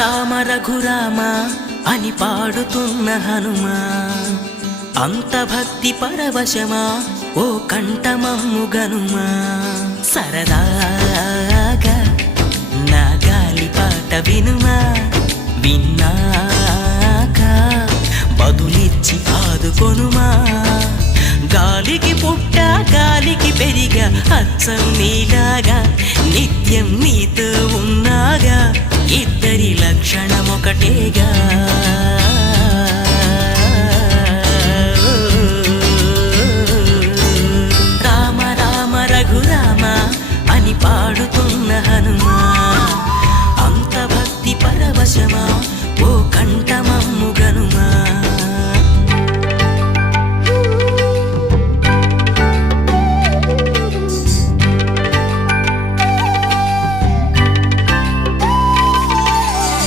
రామ రఘురామ అని పాడుతున్న హనుమా, అంత భక్తి పరవశమా ఓ కంఠమమ్ము గనుమా. సరదాగా నా గాలి పాట వినుమా, విన్నాక బదులిచ్చి ఆదుకొనుమా. గాలికి పుట్ట గాలికి పెరిగా అచ్చం నీలాగా, నిత్యం నీతో ఉన్నాగా, ఇద్దరి లక్షణం ఒకటేగా. రామ రామ రఘురామ అని పాడుతున్న హనుమా, అంత భక్తి పరవశమా ఓ కంఠ